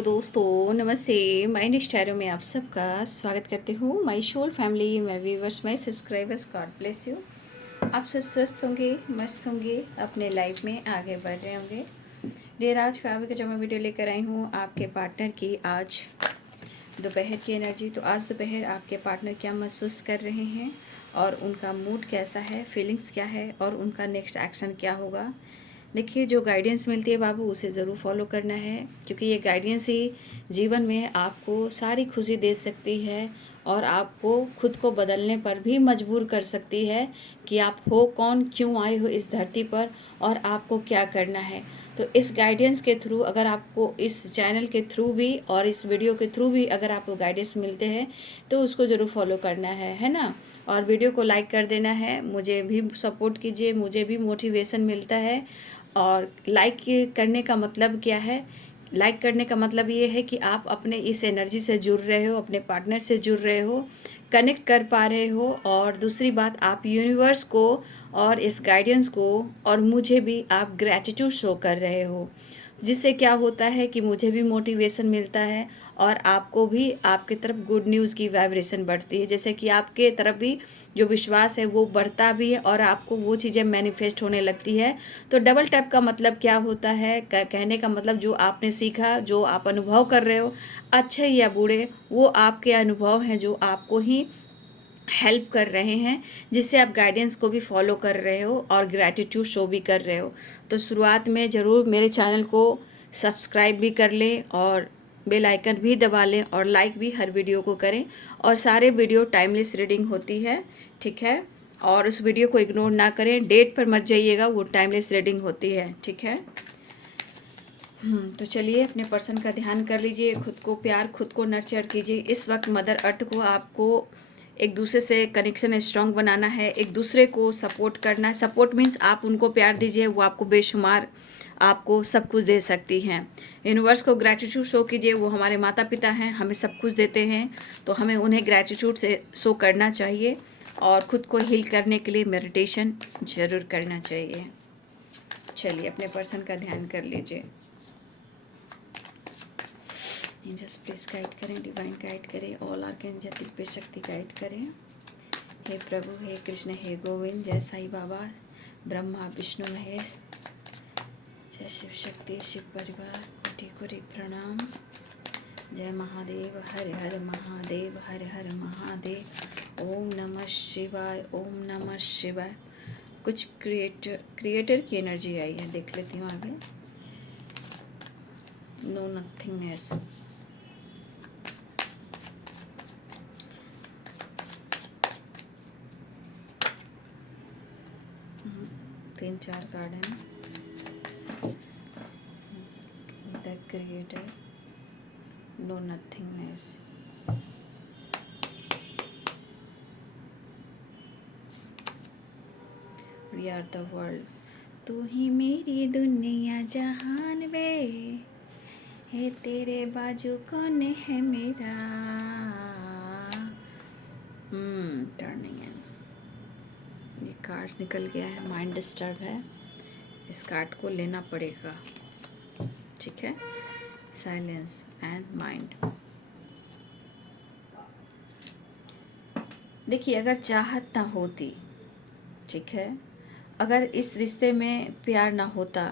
Hello दोस्तों, नमस्ते। Mind स्टारो में आप सबका स्वागत करती हूँ। My whole family, my viewers, my subscribers, God bless you. आप सब स्वस्थ होंगे, मस्त होंगे, अपने लाइफ में आगे बढ़ रहे होंगे। डेर आज का अभी जब मैं वीडियो लेकर आई हूँ आपके पार्टनर की आज दोपहर की एनर्जी। तो आज दोपहर आपके पार्टनर क्या महसूस कर रहे हैं और उनका मूड कैसा है, फीलिंग्स क्या है और उनका नेक्स्ट एक्शन क्या होगा। देखिए, जो गाइडेंस मिलती है बाबू, उसे ज़रूर फॉलो करना है, क्योंकि ये गाइडेंस ही जीवन में आपको सारी खुशी दे सकती है और आपको खुद को बदलने पर भी मजबूर कर सकती है कि आप हो कौन, क्यों आए हो इस धरती पर और आपको क्या करना है। तो इस गाइडेंस के थ्रू, अगर आपको इस चैनल के थ्रू भी और इस वीडियो के थ्रू भी अगर आपको गाइडेंस मिलते हैं तो उसको ज़रूर फॉलो करना है ना। और वीडियो को लाइक कर देना है, मुझे भी सपोर्ट कीजिए, मुझे भी मोटिवेशन मिलता है। और लाइक करने का मतलब क्या है? लाइक करने का मतलब ये है कि आप अपने इस एनर्जी से जुड़ रहे हो, अपने पार्टनर से जुड़ रहे हो, कनेक्ट कर पा रहे हो। और दूसरी बात, आप यूनिवर्स को और इस गाइडेंस को और मुझे भी आप ग्रैटिट्यूड शो कर रहे हो, जिससे क्या होता है कि मुझे भी मोटिवेशन मिलता है और आपको भी आपकी तरफ गुड न्यूज़ की वाइब्रेशन बढ़ती है। जैसे कि आपके तरफ भी जो विश्वास है वो बढ़ता भी है और आपको वो चीज़ें मैनिफेस्ट होने लगती है। तो डबल टैप का मतलब क्या होता है? कहने का मतलब, जो आपने सीखा, जो आप अनुभव कर रहे हो, अच्छे या बुरे, वो आपके अनुभव हैं जो आपको ही हेल्प कर रहे हैं, जिससे आप गाइडेंस को भी फॉलो कर रहे हो और ग्रैटिट्यूड शो भी कर रहे हो। तो शुरुआत में ज़रूर मेरे चैनल को सब्सक्राइब भी कर लें और बेल आइकन भी दबा लें और लाइक भी हर वीडियो को करें। और सारे वीडियो टाइमलेस रीडिंग होती है, ठीक है। और उस वीडियो को इग्नोर ना करें, डेट पर मत जाइएगा, वो टाइमलेस रीडिंग होती है, ठीक है। तो चलिए, अपने पर्सन का ध्यान कर लीजिए, खुद को प्यार, खुद को नर्चर कीजिए। इस वक्त मदर अर्थ को आपको एक दूसरे से कनेक्शन स्ट्रॉन्ग बनाना है, एक दूसरे को सपोर्ट करना है। सपोर्ट मीन्स आप उनको प्यार दीजिए, वो आपको बेशुमार आपको सब कुछ दे सकती हैं। यूनिवर्स को ग्रैटिट्यूड शो कीजिए, वो हमारे माता पिता हैं, हमें सब कुछ देते हैं, तो हमें उन्हें ग्रैटिट्यूड से शो करना चाहिए। और ख़ुद को हील करने के लिए मेडिटेशन ज़रूर करना चाहिए। चलिए, अपने पर्सन का ध्यान कर लीजिए। एंजल्स प्लीज गाइड करें, डिवाइन गाइड करें, ऑल आर्कएंजल पे शक्ति गाइड करें। हे प्रभु, हे कृष्ण, हे गोविंद, जय साईं बाबा, ब्रह्मा विष्णु महेश, जय शिव शक्ति, शिव परिवार, कोटि कोटि प्रणाम। जय महादेव, हर हर महादेव, हर हर महादेव। ओम नमः शिवाय, ओम नमः शिवाय। कुछ क्रिएटर की एनर्जी आई है, देख लेती हूँ आगे। नो नथिंगनेस, 3-4 कार्ड हैं। The creator, no nothingness, we are the world, तू ही मेरी दुनिया जहान वे, है तेरे बाजू कौन है मेरा। टर्निंग इन, ये कार्ड निकल गया है, माइंड डिस्टर्ब है, इस कार्ड को लेना पड़ेगा, ठीक है। Silence and mind. देखिए, अगर चाहत ना होती, ठीक है, अगर इस रिश्ते में प्यार ना होता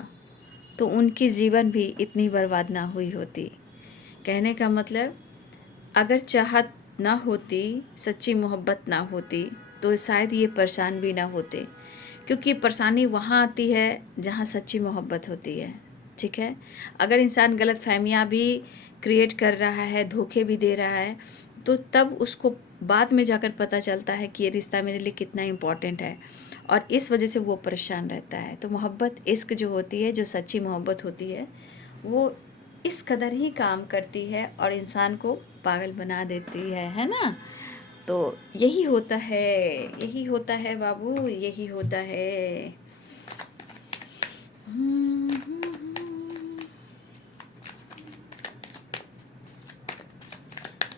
तो उनकी जीवन भी इतनी बर्बाद ना हुई होती। कहने का मतलब, अगर चाहत ना होती, सच्ची मोहब्बत ना होती, तो शायद ये परेशान भी ना होते, क्योंकि परेशानी वहाँ आती है जहाँ सच्ची मोहब्बत होती है, ठीक है। अगर इंसान गलत फहमियाँ भी क्रिएट कर रहा है, धोखे भी दे रहा है, तो तब उसको बाद में जाकर पता चलता है कि ये रिश्ता मेरे लिए कितना इम्पॉर्टेंट है, और इस वजह से वो परेशान रहता है। तो मोहब्बत, इश्क जो होती है, जो सच्ची मोहब्बत होती है, वो इस कदर ही काम करती है और इंसान को पागल बना देती है ना। तो यही होता है, यही होता है बाबू, यही होता है।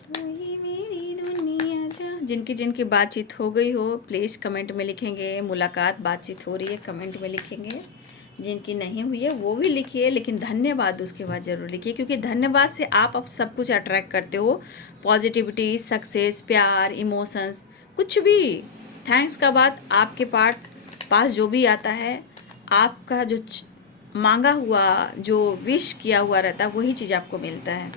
तो ही मेरी दुनिया जा। जिनकी जिनकी बातचीत हो गई हो, प्लीज़ कमेंट में लिखेंगे। मुलाकात, बातचीत हो रही है, कमेंट में लिखेंगे। जिनकी नहीं हुई है वो भी लिखिए, लेकिन धन्यवाद उसके बाद ज़रूर लिखिए, क्योंकि धन्यवाद से आप अब सब कुछ अट्रैक्ट करते हो, पॉजिटिविटी, सक्सेस, प्यार, इमोशंस, कुछ भी। थैंक्स का बाद आपके पास जो भी आता है, आपका जो मांगा हुआ, जो विश किया हुआ रहता है, वही चीज़ आपको मिलता है।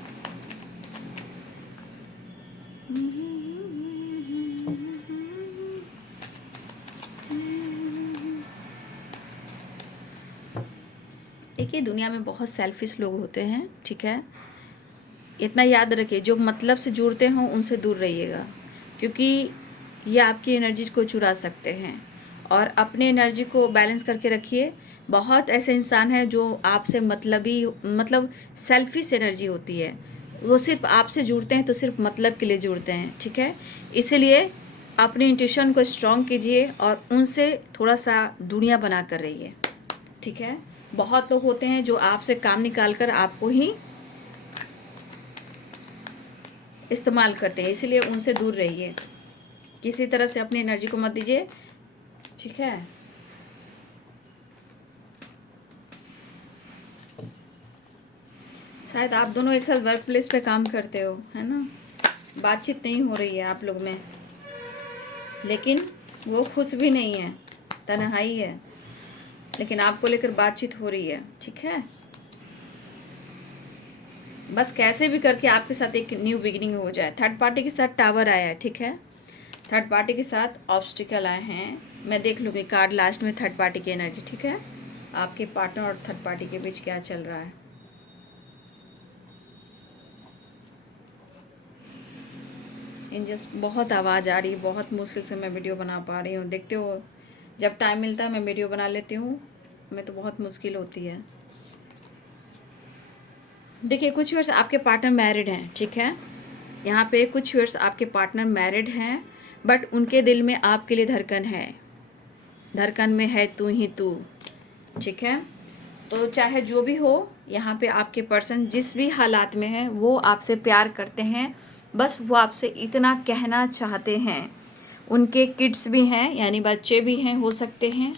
देखिए, दुनिया में बहुत सेल्फिश लोग होते हैं, ठीक है। इतना याद रखिए, जो मतलब से जुड़ते हों उनसे दूर रहिएगा, क्योंकि ये आपकी एनर्जी को चुरा सकते हैं। और अपने एनर्जी को बैलेंस करके रखिए। बहुत ऐसे इंसान हैं जो आपसे मतलब सेल्फिश एनर्जी होती है, वो सिर्फ आपसे जुड़ते हैं तो सिर्फ मतलब के लिए जुड़ते हैं, ठीक है। इसलिए अपने इंट्यूशन को स्ट्रॉन्ग कीजिए और उनसे थोड़ा सा दूरियां बना कर रहिए, ठीक है। बहुत लोग होते हैं जो आपसे काम निकाल कर आपको ही इस्तेमाल करते हैं, इसीलिए उनसे दूर रहिए। किसी तरह से अपनी एनर्जी को मत दीजिए, ठीक है। शायद आप दोनों एक साथ वर्क प्लेस पे काम करते हो, है ना। बातचीत नहीं हो रही है आप लोग में, लेकिन वो खुश भी नहीं है, तन्हाई है, लेकिन आपको लेकर बातचीत हो रही है, ठीक है। बस कैसे भी करके आपके साथ एक न्यू बिगिनिंग हो जाए। थर्ड पार्टी के साथ टावर आया है, ठीक है। थर्ड पार्टी के साथ ऑब्स्टिकल आए हैं। मैं देख लूँगी कार्ड लास्ट में थर्ड पार्टी की एनर्जी, ठीक है। आपके पार्टनर और थर्ड पार्टी के बीच क्या चल रहा है। जस्ट बहुत आवाज़ आ रही है, बहुत मुश्किल से मैं वीडियो बना पा रही हूँ। देखते हो, जब टाइम मिलता है मैं वीडियो बना लेती हूँ, मैं तो बहुत मुश्किल होती है। देखिए, कुछ व्यूअर्स आपके पार्टनर मैरिड हैं, ठीक है। यहाँ पे कुछ व्यूअर्स आपके पार्टनर मैरिड हैं, बट उनके दिल में आपके लिए धड़कन है, धड़कन में है तू ही तू, ठीक है। तो चाहे जो भी हो, यहाँ पे आपके पर्सन जिस भी हालात में है वो आपसे प्यार करते हैं। बस वो आपसे इतना कहना चाहते हैं। उनके किड्स भी हैं, यानी बच्चे भी हैं, हो सकते हैं,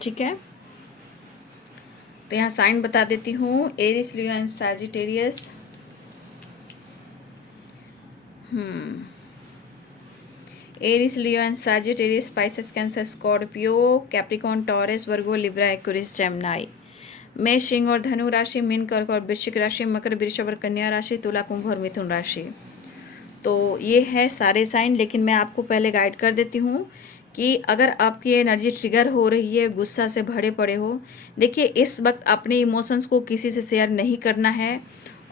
ठीक है। तो यहाँ साइन बता देती हूँ, Aries, Leo and Sagittarius. Aries, Leo and Sagittarius, Pisces, Cancer, Scorpio, Capricorn, Taurus, Virgo, Libra, Aquarius, Gemini. मेष, सिंह और धनु राशि, मीन, कर्क और वृश्चिक राशि, मकर, वृषभ और कन्या राशि, तुला, कुंभ और मिथुन राशि। तो ये है सारे साइन, लेकिन मैं आपको पहले गाइड कर देती हूँ कि अगर आपकी एनर्जी ट्रिगर हो रही है, गुस्सा से भरे पड़े हो, देखिए इस वक्त अपने इमोशंस को किसी से शेयर नहीं करना है,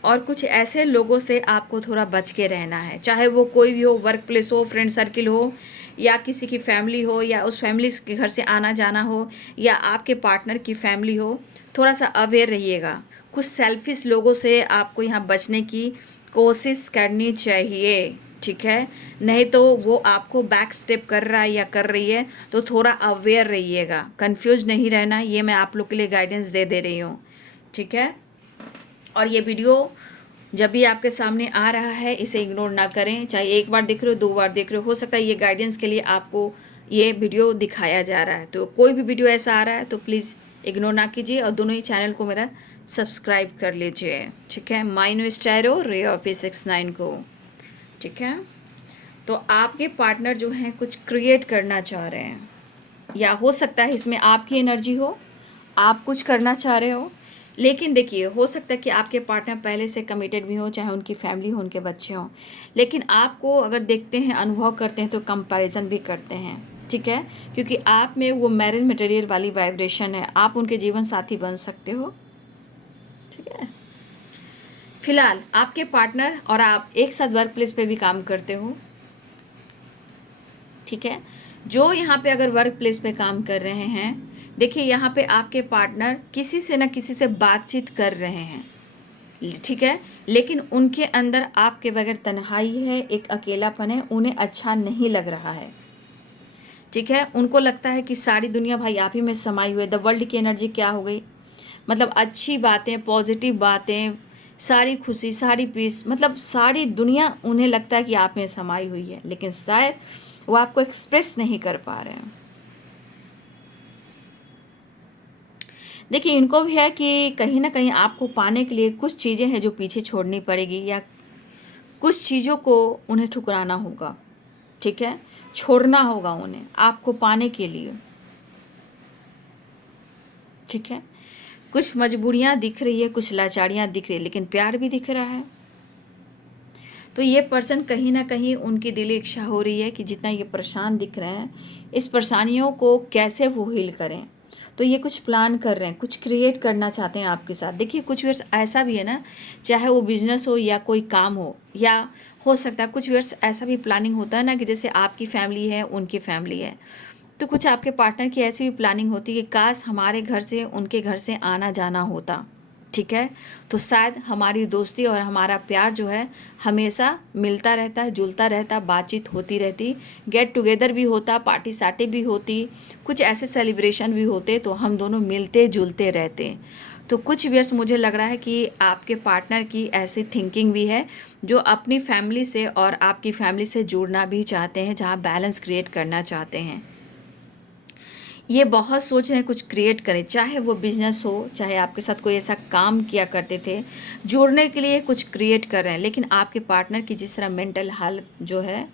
और कुछ ऐसे लोगों से आपको थोड़ा बच के रहना है, चाहे वो कोई भी हो, वर्क प्लेस हो, फ्रेंड सर्किल हो, या किसी की फैमिली हो, या उस फैमिली के घर से आना जाना हो, या आपके पार्टनर की फैमिली हो। थोड़ा सा अवेयर रहिएगा। कुछ सेल्फिश लोगों से आपको यहाँ बचने की कोशिश करनी चाहिए, ठीक है। नहीं तो वो आपको बैक स्टेप कर रहा है या कर रही है, तो थोड़ा अवेयर रहिएगा, कंफ्यूज नहीं रहना। ये मैं आप लोग के लिए गाइडेंस दे रही हूँ, ठीक है। और ये वीडियो जब भी आपके सामने आ रहा है, इसे इग्नोर ना करें, चाहे एक बार देख रहे हो, 2 बार देख रहे हो सकता है ये गाइडेंस के लिए आपको ये वीडियो दिखाया जा रहा है। तो कोई भी वीडियो ऐसा आ रहा है तो प्लीज़ इग्नोर ना कीजिए, और दोनों ही चैनल को मेरा सब्सक्राइब कर लीजिए, ठीक है। माइनो स्टैरो रे ऑफ 69 को, ठीक है। तो आपके पार्टनर जो हैं कुछ क्रिएट करना चाह रहे हैं, या हो सकता है इसमें आपकी एनर्जी हो, आप कुछ करना चाह रहे हो। लेकिन देखिए, हो सकता है कि आपके पार्टनर पहले से कमिटेड भी हो, चाहे उनकी फैमिली हो, उनके बच्चे हों, लेकिन आपको अगर देखते हैं, अनुभव करते हैं, तो कंपैरिजन भी करते हैं, ठीक है। क्योंकि आप में वो मैरिज मटेरियल वाली वाइब्रेशन है, आप उनके जीवन साथी बन सकते हो, ठीक है। फिलहाल आपके पार्टनर और आप एक साथ वर्क प्लेस पे भी काम करते हो, ठीक है। जो यहाँ पे अगर वर्क प्लेस पे काम कर रहे हैं, देखिए यहाँ पे आपके पार्टनर किसी से न किसी से बातचीत कर रहे हैं, ठीक है। लेकिन उनके अंदर आपके बगैर तन्हाई है, एक अकेलापन है, उन्हें अच्छा नहीं लग रहा है, ठीक है। उनको लगता है कि सारी दुनिया भाई आप ही में समाई हुई है। द वर्ल्ड की एनर्जी क्या हो गई, मतलब अच्छी बातें, पॉजिटिव बातें, सारी खुशी, सारी पीस, मतलब सारी दुनिया उन्हें लगता है कि आप में समाई हुई है, लेकिन शायद वो आपको एक्सप्रेस नहीं कर पा रहे हैं। देखिए इनको भी है कि कहीं ना कहीं आपको पाने के लिए कुछ चीज़ें हैं जो पीछे छोड़नी पड़ेगी, या कुछ चीज़ों को उन्हें ठुकराना होगा, ठीक है, छोड़ना होगा उन्हें आपको पाने के लिए, ठीक है। कुछ मजबूरियां दिख रही है, कुछ लाचारियां दिख रही है, लेकिन प्यार भी दिख रहा है। तो ये पर्सन कहीं ना कहीं उनकी दिली इच्छा हो रही है कि जितना ये परेशान दिख रहे हैं, इस परेशानियों को कैसे वो हील करें। तो ये कुछ प्लान कर रहे हैं, कुछ क्रिएट करना चाहते हैं आपके साथ। देखिए कुछ वर्ष ऐसा भी है ना, चाहे वो बिजनेस हो या कोई काम हो, या हो सकता है कुछ वर्ष ऐसा भी प्लानिंग होता है ना कि जैसे आपकी फैमिली है, उनकी फैमिली है, तो कुछ आपके पार्टनर की ऐसी भी प्लानिंग होती है कि काश हमारे घर से उनके घर से आना जाना होता, ठीक है। तो शायद हमारी दोस्ती और हमारा प्यार जो है हमेशा मिलता रहता, जुलता रहता, बातचीत होती रहती, गेट टुगेदर भी होता, पार्टी साटी भी होती, कुछ ऐसे सेलिब्रेशन भी होते, तो हम दोनों मिलते जुलते रहते। तो कुछ व्यर्स मुझे लग रहा है कि आपके पार्टनर की ऐसी थिंकिंग भी है, जो अपनी फैमिली से और आपकी फैमिली से जुड़ना भी चाहते हैं, जहाँ बैलेंस क्रिएट करना चाहते हैं। ये बहुत सोच रहे हैं कुछ क्रिएट करें, चाहे वो बिजनेस हो, चाहे आपके साथ कोई ऐसा काम किया करते थे, जुड़ने के लिए कुछ क्रिएट कर रहे हैं। लेकिन आपके पार्टनर की जिस तरह मेंटल हालत जो है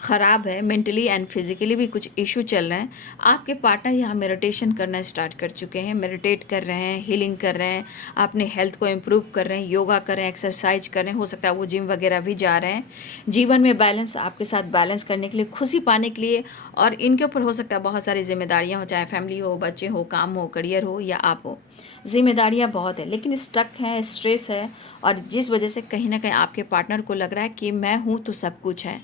ख़राब है, मेंटली एंड फिजिकली भी कुछ इशू चल रहे हैं। आपके पार्टनर यहाँ मेडिटेशन करना स्टार्ट कर चुके हैं, मेडिटेट कर रहे हैं, हीलिंग कर रहे हैं, अपने हेल्थ को इम्प्रूव कर रहे हैं, योगा कर रहे हैं, एक्सरसाइज कर रहे हैं, हो सकता है वो जिम वगैरह भी जा रहे हैं, जीवन में बैलेंस आपके साथ बैलेंस करने के लिए, खुशी पाने के लिए। और इनके ऊपर हो सकता है बहुत सारी जिम्मेदारियाँ हो, चाहे फैमिली हो, बच्चे हो, काम हो, करियर हो, या आप हो, जिम्मेदारियाँ बहुत है, लेकिन स्ट्रक है, स्ट्रेस है, और जिस वजह से कहीं ना कहीं आपके पार्टनर को लग रहा है कि मैं हूँ तो सब कुछ है।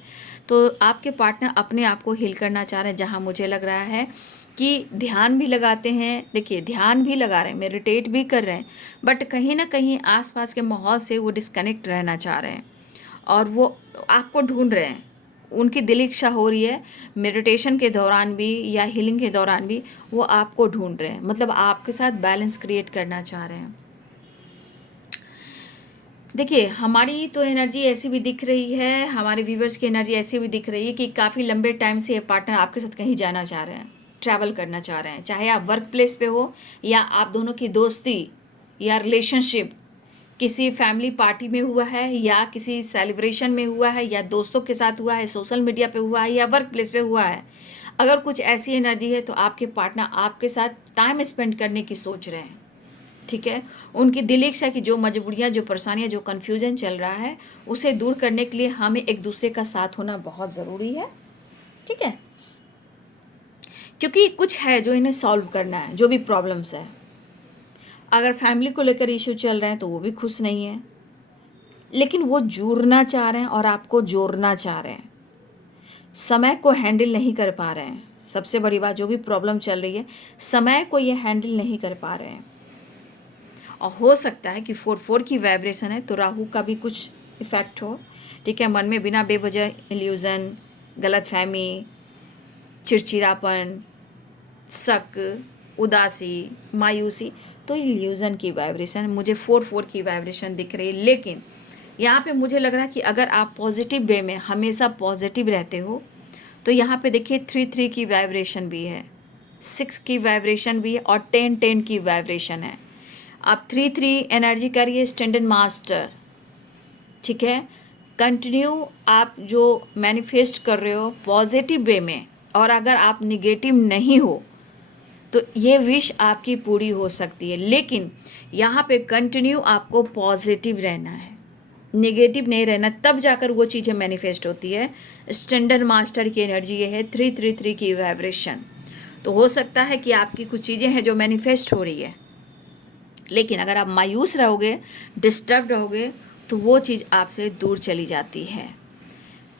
तो आपके पार्टनर अपने आप को हील करना चाह रहे हैं, जहाँ मुझे लग रहा है कि ध्यान भी लगाते हैं। देखिए ध्यान भी लगा रहे हैं, मेडिटेट भी कर रहे हैं, बट कहीं ना कहीं आसपास के माहौल से वो डिस्कनेक्ट रहना चाह रहे हैं, और वो आपको ढूंढ रहे हैं। उनकी दिल इच्छा हो रही है मेडिटेशन के दौरान भी या हीलिंग के दौरान भी वो आपको ढूंढ रहे हैं, मतलब आपके साथ बैलेंस क्रिएट करना चाह रहे हैं। देखिए हमारी तो एनर्जी ऐसी भी दिख रही है, हमारे व्यूवर्स की एनर्जी ऐसी भी दिख रही है कि काफ़ी लंबे टाइम से ये पार्टनर आपके साथ कहीं जाना चाह रहे हैं, ट्रैवल करना चाह रहे हैं, चाहे आप वर्क प्लेस पे हो, या आप दोनों की दोस्ती या रिलेशनशिप किसी फैमिली पार्टी में हुआ है, या किसी सेलिब्रेशन में हुआ है, या दोस्तों के साथ हुआ है, सोशल मीडिया पे हुआ है, या वर्क प्लेस पे हुआ है। अगर कुछ ऐसी एनर्जी है तो आपके पार्टनर आपके साथ टाइम स्पेंड करने की सोच रहे हैं, ठीक है। उनकी दिल इच्छा की जो मजबूरियाँ, जो परेशानियाँ, जो कन्फ्यूज़न चल रहा है, उसे दूर करने के लिए हमें एक दूसरे का साथ होना बहुत ज़रूरी है, ठीक है। क्योंकि कुछ है जो इन्हें सॉल्व करना है, जो भी प्रॉब्लम्स है। अगर फैमिली को लेकर इशू चल रहे हैं तो वो भी खुश नहीं है, लेकिन वो जुड़ना चाह रहे हैं और आपको जोड़ना चाह रहे हैं। समय को हैंडल नहीं कर पा रहे हैं, सबसे बड़ी बात, जो भी प्रॉब्लम चल रही है, समय को ये हैंडल नहीं कर पा रहे हैं। और हो सकता है कि 4-4 की वाइब्रेशन है, तो राहु का भी कुछ इफ़ेक्ट हो, ठीक है। मन में बिना बेवजह इल्यूज़न, गलतफहमी, चिड़चिड़ापन, शक, उदासी, मायूसी, तो इल्यूज़न की वाइब्रेशन मुझे 4-4 की वाइब्रेशन दिख रही है। लेकिन यहाँ पे मुझे लग रहा है कि अगर आप पॉजिटिव वे में हमेशा पॉजिटिव रहते हो, तो यहाँ पे देखिए 3-3 की वाइब्रेशन भी है, 6 की वाइब्रेशन भी है, और 10-10 की वाइब्रेशन है। आप 3-3 एनर्जी करिए स्टैंडर्ड मास्टर, ठीक है। कंटिन्यू आप जो मैनिफेस्ट कर रहे हो पॉजिटिव वे में, और अगर आप निगेटिव नहीं हो तो ये विश आपकी पूरी हो सकती है। लेकिन यहाँ पे कंटिन्यू आपको पॉजिटिव रहना है, नेगेटिव नहीं रहना, तब जाकर वो चीज़ें मैनिफेस्ट होती है। स्टैंडर्ड मास्टर की एनर्जी ये है 333 की वाइब्रेशन। तो हो सकता है कि आपकी कुछ चीज़ें हैं जो मैनिफेस्ट हो रही है, लेकिन अगर आप मायूस रहोगे, डिस्टर्ब रहोगे, तो वो चीज़ आपसे दूर चली जाती है।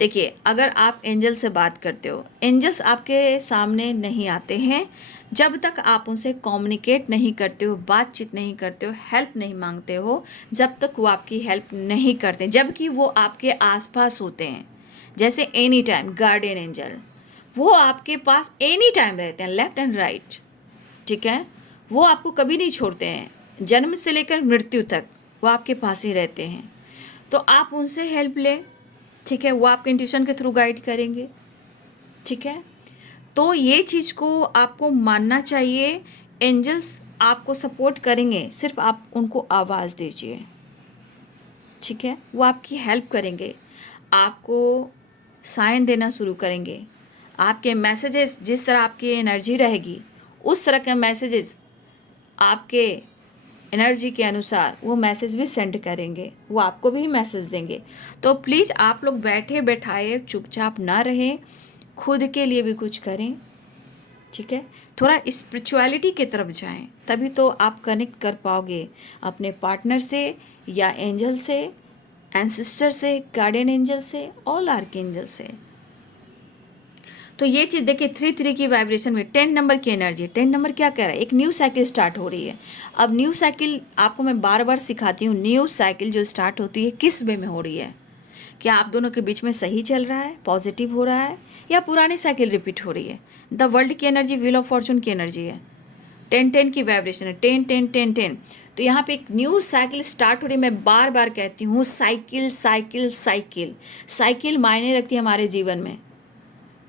देखिए अगर आप एंजल से बात करते हो, एंजल्स आपके सामने नहीं आते हैं जब तक आप उनसे कम्युनिकेट नहीं करते हो, बातचीत नहीं करते हो, हेल्प नहीं मांगते हो, जब तक वो आपकी हेल्प नहीं करते, जबकि वो आपके आसपास होते हैं। जैसे एनी टाइम गार्डियन एंजल, वो आपके पास एनी टाइम रहते हैं, लेफ्ट एंड राइट, ठीक है। वो आपको कभी नहीं छोड़ते हैं, जन्म से लेकर मृत्यु तक वो आपके पास ही रहते हैं। तो आप उनसे हेल्प लें, ठीक है, वो आपके इंट्यूशन के थ्रू गाइड करेंगे, ठीक है। तो ये चीज़ को आपको मानना चाहिए, एंजल्स आपको सपोर्ट करेंगे, सिर्फ आप उनको आवाज़ दीजिए, ठीक है। वो आपकी हेल्प करेंगे, आपको साइन देना शुरू करेंगे। आपके मैसेजेस, जिस तरह आपकी एनर्जी रहेगी उस तरह के मैसेजेस आपके एनर्जी के अनुसार वो मैसेज भी सेंड करेंगे, वो आपको भी मैसेज देंगे। तो प्लीज़ आप लोग बैठे बैठाए चुपचाप ना रहें, खुद के लिए भी कुछ करें, ठीक है। थोड़ा स्पिरिचुअलिटी की तरफ जाएं, तभी तो आप कनेक्ट कर पाओगे अपने पार्टनर से या एंजल से, एंसिस्टर से, गार्डियन एंजल से, ऑल आर्कएंजल से। तो ये चीज़ देखिए 3 की वाइब्रेशन में 10 नंबर की एनर्जी, 10 नंबर क्या कह रहा है, एक न्यू साइकिल स्टार्ट हो रही है। अब न्यू साइकिल आपको मैं बार बार सिखाती हूँ, न्यू साइकिल जो स्टार्ट होती है किस वे में हो रही है, क्या आप दोनों के बीच में सही चल रहा है, पॉजिटिव हो रहा है, या पुरानी साइकिल रिपीट हो रही है। द वर्ल्ड की एनर्जी व्हील ऑफ फॉर्चून की एनर्जी है, 10 की वाइब्रेशन है, 10 तो यहाँ पे एक न्यू साइकिल स्टार्ट हो रही है। मैं बार बार कहती हूँ साइकिल साइकिल साइकिल, साइकिल मायने रखती है हमारे जीवन में,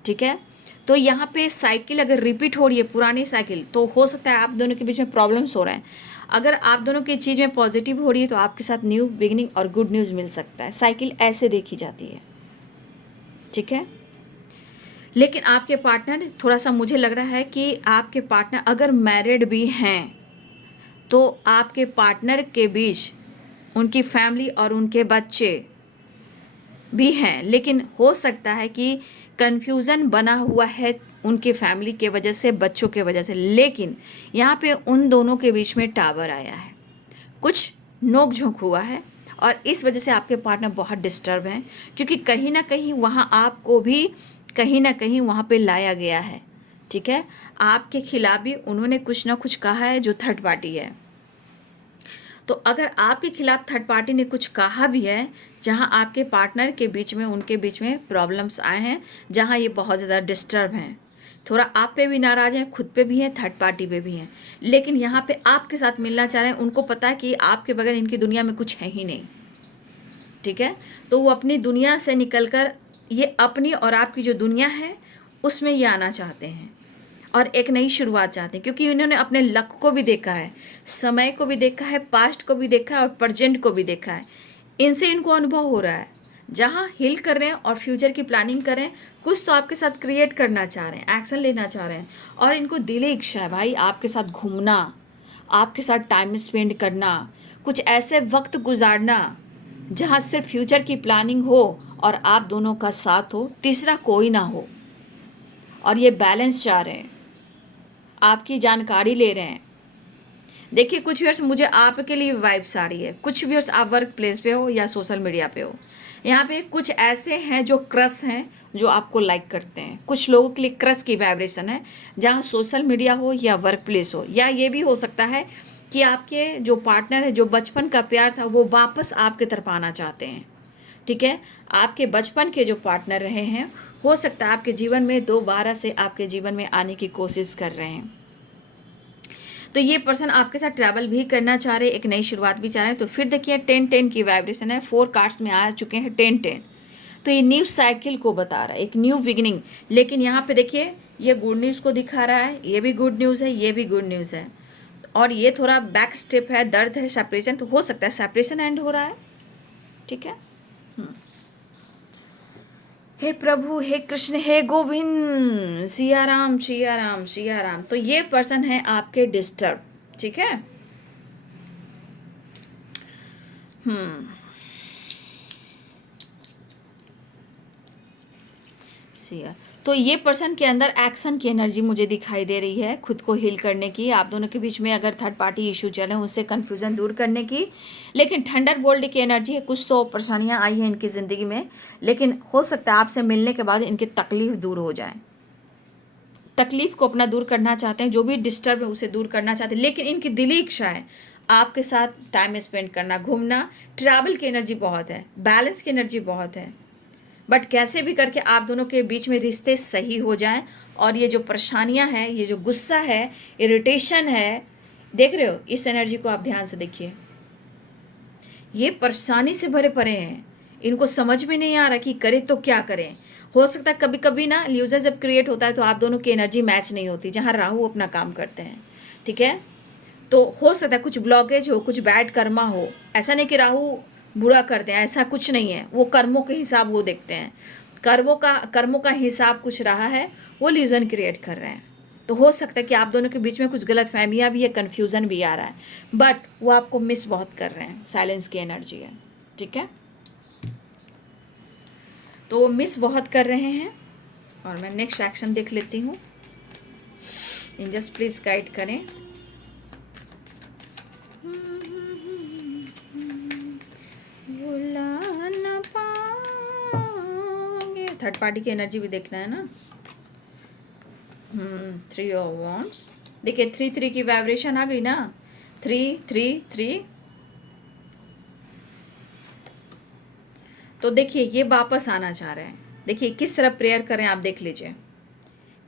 ठीक है। तो यहाँ पे साइकिल अगर रिपीट हो रही है, पुरानी साइकिल, तो हो सकता है आप दोनों के बीच में प्रॉब्लम्स हो रहे हैं। अगर आप दोनों की चीज़ में पॉजिटिव हो रही है तो आपके साथ न्यू बिगिनिंग और गुड न्यूज़ मिल सकता है। साइकिल ऐसे देखी जाती है, ठीक है। लेकिन आपके पार्टनर, थोड़ा सा मुझे लग रहा है कि आपके पार्टनर अगर मैरिड भी हैं तो आपके पार्टनर के बीच उनकी फैमिली और उनके बच्चे भी हैं, लेकिन हो सकता है कि कन्फ्यूज़न बना हुआ है उनके फैमिली के वजह से, बच्चों के वजह से। लेकिन यहाँ पे उन दोनों के बीच में टावर आया है, कुछ नोक झोंक हुआ है, और इस वजह से आपके पार्टनर बहुत डिस्टर्ब हैं, क्योंकि कहीं ना कहीं वहाँ आपको भी कहीं ना कहीं वहाँ पे लाया गया है, ठीक है। आपके खिलाफ भी उन्होंने कुछ ना कुछ कहा है जो थर्ड पार्टी है। तो अगर आपके खिलाफ थर्ड पार्टी ने कुछ कहा भी है, जहां आपके पार्टनर के बीच में, उनके बीच में प्रॉब्लम्स आए हैं, जहां ये बहुत ज़्यादा डिस्टर्ब हैं, थोड़ा आप पे भी नाराज़ हैं, खुद पे भी हैं, थर्ड पार्टी पे भी हैं, लेकिन यहाँ पे आपके साथ मिलना चाह रहे हैं। उनको पता है कि आपके बगैर इनकी दुनिया में कुछ है ही नहीं, ठीक है। तो वो अपनी दुनिया से निकल कर ये अपनी और आपकी जो दुनिया है उसमें ये आना चाहते हैं और एक नई शुरुआत चाहते हैं, क्योंकि इन्होंने अपने लक को भी देखा है, समय को भी देखा है, पास्ट को भी देखा है और प्रेजेंट को भी देखा है। इनसे इनको अनुभव हो रहा है, जहाँ हील कर रहे हैं और फ्यूचर की प्लानिंग कर रहे हैं, कुछ तो आपके साथ क्रिएट करना चाह रहे हैं, एक्शन लेना चाह रहे हैं, और इनको दिली इच्छा है भाई आपके साथ घूमना, आपके साथ टाइम स्पेंड करना, कुछ ऐसे वक्त गुजारना जहाँ सिर्फ फ्यूचर की प्लानिंग हो और आप दोनों का साथ हो, तीसरा कोई ना हो। और ये बैलेंस चाह रहे हैं, आपकी जानकारी ले रहे हैं। देखिए कुछ व्यूअर्स मुझे आपके लिए वाइब्स आ रही है, कुछ व्यूअर्स आप वर्क प्लेस पे हो या सोशल मीडिया पे हो, यहाँ पे कुछ ऐसे हैं जो क्रश हैं, जो आपको लाइक करते हैं। कुछ लोगों के लिए क्रश की वाइब्रेशन है, जहाँ सोशल मीडिया हो या वर्क प्लेस हो, या ये भी हो सकता है कि आपके जो पार्टनर है, जो बचपन का प्यार था, वो वापस आपके तरफ आना चाहते हैं, ठीक है। आपके बचपन के जो पार्टनर रहे हैं, हो सकता है आपके जीवन में दोबारा से आपके जीवन में आने की कोशिश कर रहे हैं। तो ये पर्सन आपके साथ ट्रैवल भी करना चाह रहे हैं, एक नई शुरुआत भी चाह रहे हैं। तो फिर देखिए 10 की वाइब्रेशन है, 4 कार्ड्स में आ चुके हैं 10। तो ये न्यू साइकिल को बता रहा है, एक न्यू बिगिनिंग। लेकिन यहाँ पे देखिए ये गुड न्यूज़ को दिखा रहा है, ये भी गुड न्यूज़ है, ये भी गुड न्यूज़ है, और ये थोड़ा बैक स्टेप है, दर्द है, सेपरेशन। तो हो सकता है सेपरेशन एंड हो रहा है, ठीक है। हे प्रभु, हे कृष्ण, हे गोविंद, सिया राम सिया राम सिया राम। तो ये पर्सन है आपके डिस्टर्ब, ठीक है। सिया, तो ये पर्सन के अंदर एक्शन की एनर्जी मुझे दिखाई दे रही है, खुद को हील करने की, आप दोनों के बीच में अगर थर्ड पार्टी इशू चल रहे हैं उससे कन्फ्यूजन दूर करने की। लेकिन थंडर बोल्ट की एनर्जी है, कुछ तो परेशानियां आई हैं इनकी ज़िंदगी में, लेकिन हो सकता है आपसे मिलने के बाद इनकी तकलीफ दूर हो जाए। तकलीफ को अपना दूर करना चाहते हैं, जो भी डिस्टर्ब है उसे दूर करना चाहते हैं, लेकिन इनकी दिली इच्छा है आपके साथ टाइम स्पेंड करना, घूमना, ट्रैवल की एनर्जी बहुत है, बैलेंस की एनर्जी बहुत है। बट कैसे भी करके आप दोनों के बीच में रिश्ते सही हो जाएं, और ये जो परेशानियां हैं, ये जो गुस्सा है, इरिटेशन है, देख रहे हो, इस एनर्जी को आप ध्यान से देखिए। ये परेशानी से भरे पड़े हैं, इनको समझ में नहीं आ रहा कि करें तो क्या करें। हो सकता है कभी कभी ना ल्यूजर जब क्रिएट होता है तो आप दोनों की एनर्जी मैच नहीं होती, जहाँ राहु अपना काम करते हैं, ठीक है। तो हो सकता है कुछ ब्लॉकेज हो, कुछ बैड कर्मा हो। ऐसा नहीं कि राहु बुरा करते हैं, ऐसा कुछ नहीं है। वो कर्मों के हिसाब वो देखते हैं, कर्मों का हिसाब कुछ रहा है, वो ल्यूजन क्रिएट कर रहे हैं। तो हो सकता है कि आप दोनों के बीच में कुछ गलत फहमियाँ भी है, कन्फ्यूज़न भी आ रहा है, बट वो आपको मिस बहुत कर रहे हैं। साइलेंस की एनर्जी है, ठीक है। तो वो मिस बहुत कर रहे हैं। और मैं नेक्स्ट एक्शन देख लेती हूँ। एंजल्स प्लीज गाइड करें। भुला न पाएंगे, थर्ड पार्टी की एनर्जी भी देखना है ना। 3 ऑफ वांड्स, देखिए 3 की वाइब्रेशन आ गई ना, 3 तो देखिए ये वापस आना चाह रहे हैं। देखिए किस तरह प्रेयर कर रहे हैं, आप देख लीजिए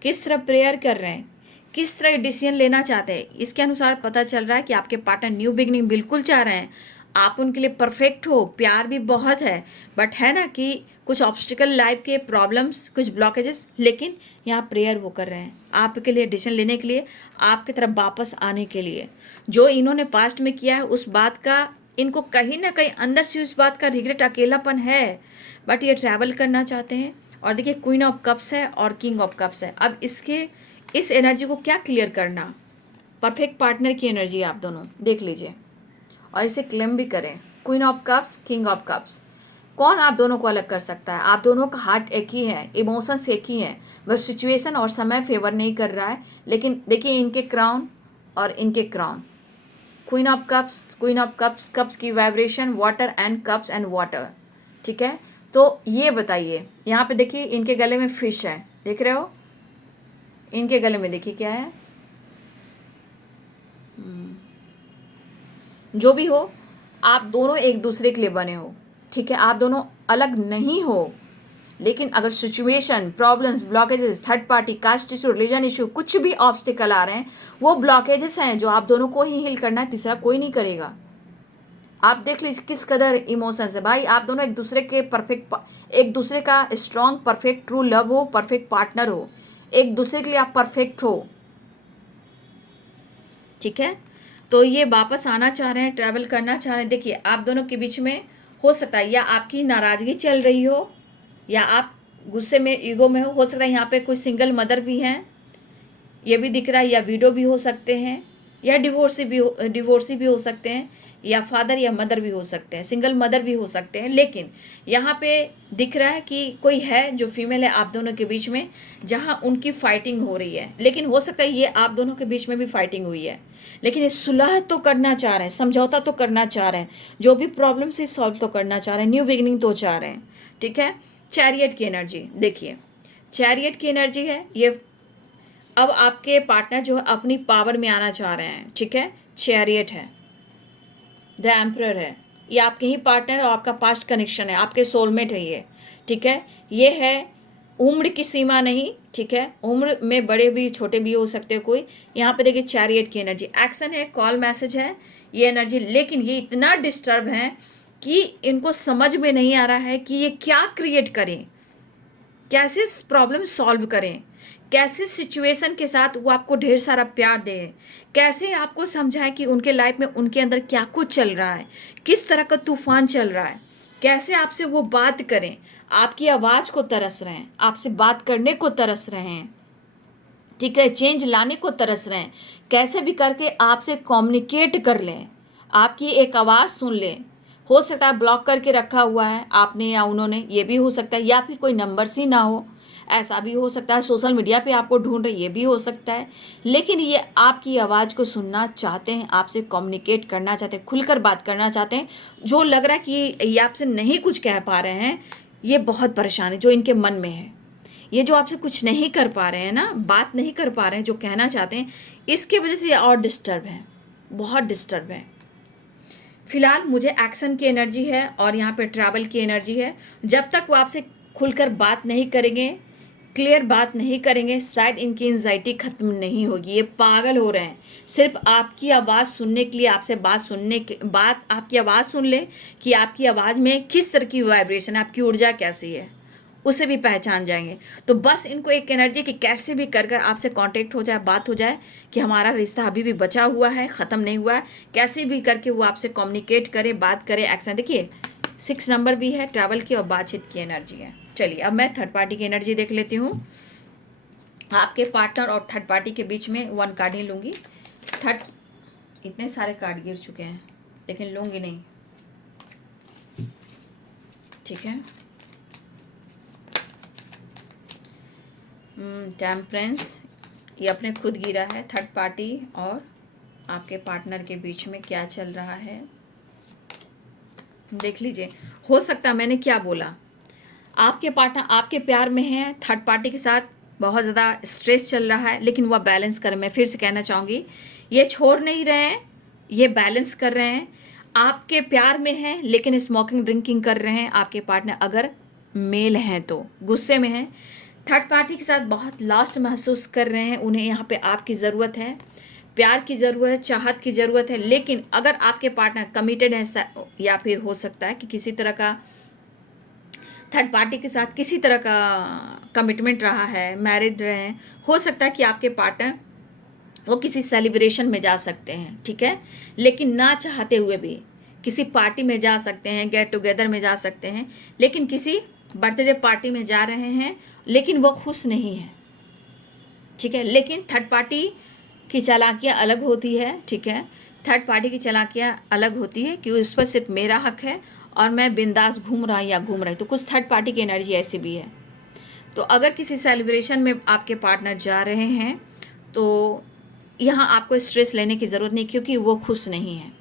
किस तरह प्रेयर कर रहे हैं, किस तरह डिसीजन लेना चाहते हैं। इसके अनुसार पता चल रहा है कि आपके पार्टनर न्यू बिगनिंग बिल्कुल चाह रहे हैं, आप उनके लिए परफेक्ट हो, प्यार भी बहुत है, बट है ना कि कुछ ऑब्स्टिकल, लाइफ के प्रॉब्लम्स, कुछ ब्लॉकेजेस, लेकिन यहाँ प्रेयर वो कर रहे हैं आपके लिए, डिसीजन लेने के लिए, आपकी तरफ वापस आने के लिए। जो इन्होंने पास्ट में किया है उस बात का इनको कहीं ना कहीं अंदर से उस बात का रिग्रेट, अकेलापन है, बट ये ट्रैवल करना चाहते हैं। और देखिए क्वीन ऑफ कप्स है और किंग ऑफ कप्स है। अब इस एनर्जी को क्या क्लियर करना, परफेक्ट पार्टनर की एनर्जी आप दोनों देख लीजिए और इसे क्लेम भी करें। Queen of cups, king of cups, कौन आप दोनों को अलग कर सकता है? आप दोनों का हार्ट एक ही है, इमोशंस एक ही हैं, बस सिचुएशन और समय फेवर नहीं कर रहा है। लेकिन देखिए इनके क्राउन और इनके crown, queen of cups, cups की vibration water and cups and water, ठीक है। तो ये बताइए, यहाँ पे देखिए इनके गले में फिश है, देख रहे हो? इनके गले में देखिए क्या है। जो भी हो, आप दोनों एक दूसरे के लिए बने हो, ठीक है। आप दोनों अलग नहीं हो, लेकिन अगर situation, problems, blockages, third party, caste issue, religion issue, कुछ भी ऑब्स्टिकल आ रहे हैं, वो ब्लॉकेजेस हैं जो आप दोनों को ही हिल करना है, तीसरा कोई नहीं करेगा। आप देख लीजिए किस कदर इमोशंस है भाई। आप दोनों एक दूसरे के परफेक्ट, एक दूसरे का स्ट्रॉन्ग, परफेक्ट, ट्रू लव हो, परफेक्ट पार्टनर हो, एक दूसरे के लिए आप परफेक्ट हो, ठीक है। तो ये वापस आना चाह रहे हैं, ट्रैवल करना चाह रहे हैं। देखिए आप दोनों के बीच में हो सकता है या आपकी नाराज़गी चल रही हो, या आप गुस्से में, ईगो में हो सकता है यहाँ पे कोई सिंगल मदर भी हैं, ये भी दिख रहा है, या विडो भी हो सकते हैं, या डिवोर्सी भी हो सकते हैं, या फादर या मदर भी हो सकते हैं, सिंगल मदर भी हो सकते हैं। लेकिन यहाँ पे दिख रहा है कि कोई है जो फीमेल है आप दोनों के बीच में, जहाँ उनकी फाइटिंग हो रही है। लेकिन हो सकता है ये आप दोनों के बीच में भी फाइटिंग हुई है, लेकिन ये सुलह तो करना चाह रहे हैं, समझौता तो करना चाह रहे हैं, जो भी प्रॉब्लम से सॉल्व तो करना चाह रहे हैं, न्यू बिगिनिंग तो चाह रहे हैं, ठीक है। चैरियट की एनर्जी देखिए, चैरियट की एनर्जी है ये। अब आपके पार्टनर जो है अपनी पावर में आना चाह रहे हैं, ठीक है। चैरियट है, द एम्परर है, ये आपके ही पार्टनर और आपका पास्ट कनेक्शन है, आपके सोलमेट है ये, ठीक है। ये है उम्र की सीमा नहीं, ठीक है, उम्र में बड़े भी छोटे भी हो सकते हो कोई। यहाँ पे देखिए चैरियट की एनर्जी, एक्शन है, कॉल मैसेज है ये एनर्जी। लेकिन ये इतना डिस्टर्ब है कि इनको समझ में नहीं आ रहा है कि ये क्या क्रिएट करें, कैसे प्रॉब्लम सॉल्व करें, कैसे सिचुएशन के साथ वो आपको ढेर सारा प्यार दें, कैसे आपको समझाएं कि उनके लाइफ में उनके अंदर क्या कुछ चल रहा है, किस तरह का तूफान चल रहा है, कैसे आपसे वो बात करें, आपकी आवाज़ को तरस रहे हैं, आपसे बात करने को तरस रहे हैं, ठीक है, चेंज लाने को तरस रहे हैं, कैसे भी करके आपसे कम्युनिकेट कर लें, आपकी एक आवाज़ सुन लें। हो सकता है ब्लॉक करके रखा हुआ है आपने या उन्होंने, ये भी हो सकता है, या फिर कोई नंबर्स ही ना हो, ऐसा भी हो सकता है, सोशल मीडिया पे आपको ढूंढ रहे, ये भी हो सकता है। लेकिन ये आपकी आवाज़ को सुनना चाहते हैं, आपसे कम्युनिकेट करना चाहते हैं, खुलकर बात करना चाहते हैं। जो लग रहा है कि ये आपसे नहीं कुछ कह पा रहे हैं, ये बहुत परेशान है जो इनके मन में है, ये जो आपसे कुछ नहीं कर पा रहे हैं ना, बात नहीं कर पा रहे हैं, जो कहना चाहते हैं, इसके वजह से ये और डिस्टर्ब है, बहुत डिस्टर्ब है। फिलहाल मुझे एक्शन की एनर्जी है और यहाँ पे ट्रैवल की एनर्जी है। जब तक वो आपसे खुलकर बात नहीं करेंगे, क्लियर बात नहीं करेंगे, शायद इनकी एंजाइटी ख़त्म नहीं होगी। ये पागल हो रहे हैं सिर्फ आपकी आवाज़ सुनने के लिए, आपसे बात सुनने के बाद आपकी आवाज़ सुन ले कि आपकी आवाज़ में किस तरह की वाइब्रेशन है, आपकी ऊर्जा कैसी है, उसे भी पहचान जाएंगे। तो बस इनको एक एनर्जी कि कैसे भी कर कर आपसे कांटेक्ट हो जाए, बात हो जाए कि हमारा रिश्ता अभी भी बचा हुआ है, ख़त्म नहीं हुआ है, कैसे भी करके वो आपसे कम्युनिकेट करे, बात करे, एक्शन। देखिए 6 नंबर भी है, ट्रैवल की और बातचीत की एनर्जी है। चलिए अब मैं थर्ड पार्टी की एनर्जी देख लेती हूँ। आपके पार्टनर और थर्ड पार्टी के बीच में 1 कार्ड ही लूँगी। थर्ड, इतने सारे कार्ड गिर चुके हैं लेकिन लूँगी नहीं, ठीक है। टेम्परेंस, ये अपने खुद गिरा है। थर्ड पार्टी और आपके पार्टनर के बीच में क्या चल रहा है देख लीजिए। हो सकता है मैंने क्या बोला, आपके पार्टनर आपके प्यार में है, थर्ड पार्टी के साथ बहुत ज़्यादा स्ट्रेस चल रहा है, लेकिन वह बैलेंस कर, मैं फिर से कहना चाहूँगी, ये छोड़ नहीं रहे हैं, ये बैलेंस कर रहे हैं। आपके प्यार में है लेकिन स्मोकिंग ड्रिंकिंग कर रहे हैं आपके पार्टनर, अगर मेल हैं तो गुस्से में हैं। थर्ड पार्टी के साथ बहुत लॉस्ट महसूस कर रहे हैं, उन्हें यहाँ पे आपकी ज़रूरत है, प्यार की ज़रूरत है, चाहत की ज़रूरत है। लेकिन अगर आपके पार्टनर कमिटेड है, या फिर हो सकता है कि किसी तरह का थर्ड पार्टी के साथ किसी तरह का कमिटमेंट रहा है, मैरिड रहे हैं, हो सकता है कि आपके पार्टनर वो किसी सेलिब्रेशन में जा सकते हैं, ठीक है, लेकिन ना चाहते हुए भी किसी पार्टी में जा सकते हैं, गेट टुगेदर में जा सकते हैं, लेकिन किसी बर्थडे पार्टी में जा रहे हैं लेकिन वो खुश नहीं है, ठीक है। लेकिन थर्ड पार्टी की चालाकियाँ अलग होती है, ठीक है। थर्ड पार्टी की चालाकियाँ अलग होती है कि उस पर सिर्फ मेरा हक है और मैं बिंदास घूम रहा या घूम रही। तो कुछ थर्ड पार्टी की एनर्जी ऐसी भी है। तो अगर किसी सेलिब्रेशन में आपके पार्टनर जा रहे हैं तो यहाँ आपको स्ट्रेस लेने की ज़रूरत नहीं, क्योंकि वो खुश नहीं है,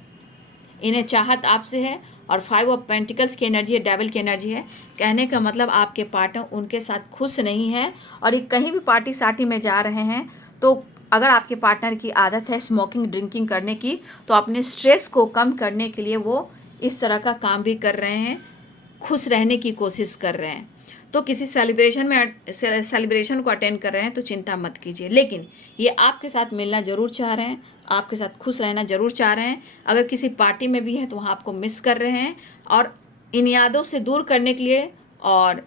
इन्हें चाहत आपसे है। और 5 ऑफ पेंटिकल्स की एनर्जी है, डेविल की एनर्जी है। कहने का मतलब आपके पार्टनर उनके साथ खुश नहीं है और ये कहीं भी पार्टी सार्टी में जा रहे हैं तो अगर आपके पार्टनर की आदत है स्मोकिंग ड्रिंकिंग करने की, तो अपने स्ट्रेस को कम करने के लिए वो इस तरह का काम भी कर रहे हैं, खुश रहने की कोशिश कर रहे हैं। तो किसी सेलिब्रेशन को अटेंड कर रहे हैं तो चिंता मत कीजिए, लेकिन ये आपके साथ मिलना ज़रूर चाह रहे हैं, आपके साथ खुश रहना ज़रूर चाह रहे हैं। अगर किसी पार्टी में भी है तो वहाँ आपको मिस कर रहे हैं और इन यादों से दूर करने के लिए और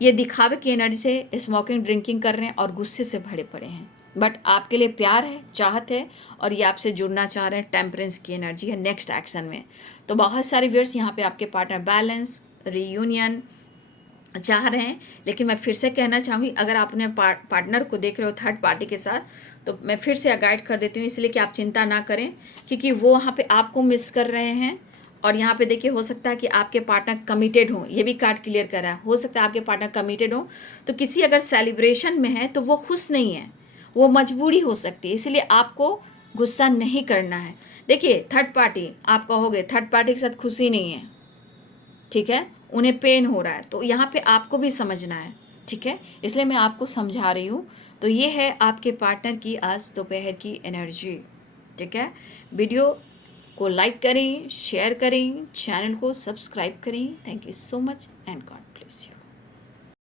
ये दिखावे की एनर्जी से स्मोकिंग ड्रिंकिंग कर रहे हैं और गुस्से से भरे पड़े हैं। बट आपके लिए प्यार है, चाहत है और ये आपसे जुड़ना चाह रहे हैं। टेम्परेंस की एनर्जी है नेक्स्ट एक्शन में। तो बहुत सारे व्यूअर्स यहाँ पे आपके पार्टनर बैलेंस, रीयूनियन चाह रहे हैं। लेकिन मैं फिर से कहना चाहूँगी, अगर आप अपने पार्टनर को देख रहे हो थर्ड पार्टी के साथ, तो मैं फिर से गाइड कर देती हूँ, इसलिए कि आप चिंता ना करें, क्योंकि वो वहाँ पे आपको मिस कर रहे हैं। और यहाँ पे देखिए, हो सकता है कि आपके पार्टनर कमिटेड हो, ये भी कार्ड क्लियर कर रहा है, हो सकता है आपके पार्टनर कमिटेड हो, तो किसी अगर सेलिब्रेशन में है तो वो खुश नहीं है, वो मजबूरी हो सकती है, इसलिए आपको गुस्सा नहीं करना है। देखिए थर्ड पार्टी, आप कहोगे थर्ड पार्टी के साथ खुशी नहीं है, ठीक है, उन्हें पेन हो रहा है, तो यहाँ पे आपको भी समझना है, ठीक है, इसलिए मैं आपको समझा रही हूँ। तो ये है आपके पार्टनर की आज दोपहर की एनर्जी, ठीक है। वीडियो को लाइक करें, शेयर करें, चैनल को सब्सक्राइब करें। Thank you so much and God bless you.